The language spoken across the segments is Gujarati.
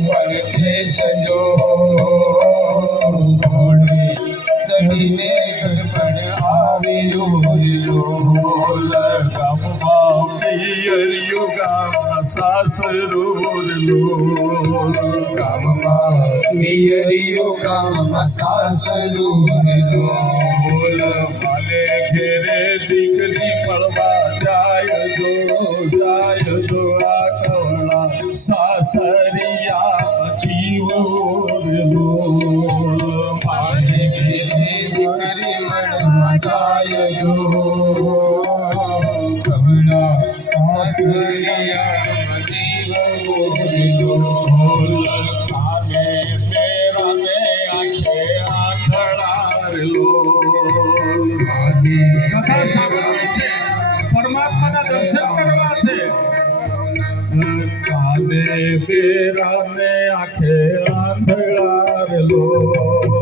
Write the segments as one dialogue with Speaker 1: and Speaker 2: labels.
Speaker 1: परदेश जो सभी ने दर्पण आवे यो जो
Speaker 2: लगमा पीर युगा सास रोर लो सास रोर लो
Speaker 1: घेरे दिखनी पड़वा जाय जाय जो आ सासरी પરમાત્માના દર્શન કરવા છે. કાને બેરા ને આંખે આંધળારલો
Speaker 3: કાને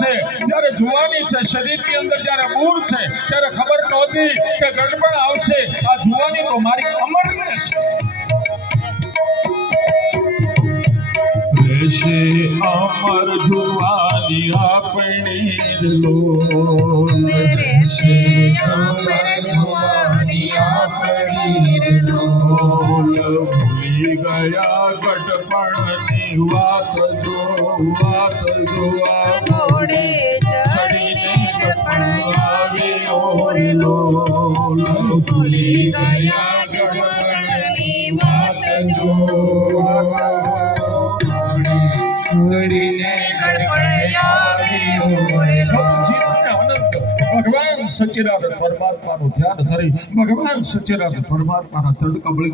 Speaker 1: છે. જ્યારે જુવાની છે શરીરની અંદર જ્યારે મૂળ છે ત્યારે ખબર નહોતી કે ગડબડ આવશે. આ જુવાની તો મારી અમર રહેશે રહેશે અમર જુવાની આપણી લો
Speaker 3: રહેશે અમર જવાની આપણી લો
Speaker 1: ભૂલી ગયા ગટપણની વાત જો વાત જો આ
Speaker 3: ઘોડે ચડીને ગડપણ આવ્યો રે લો ભૂલી ગયા જવાનની વાત જો
Speaker 2: ચડીને
Speaker 1: ભગવાન સચ્ચિદાનંદ પરમાત્માનું ધ્યાન ધરી ભગવાન સચ્ચિદાનંદ પરમાત્માના ચરણ કમળી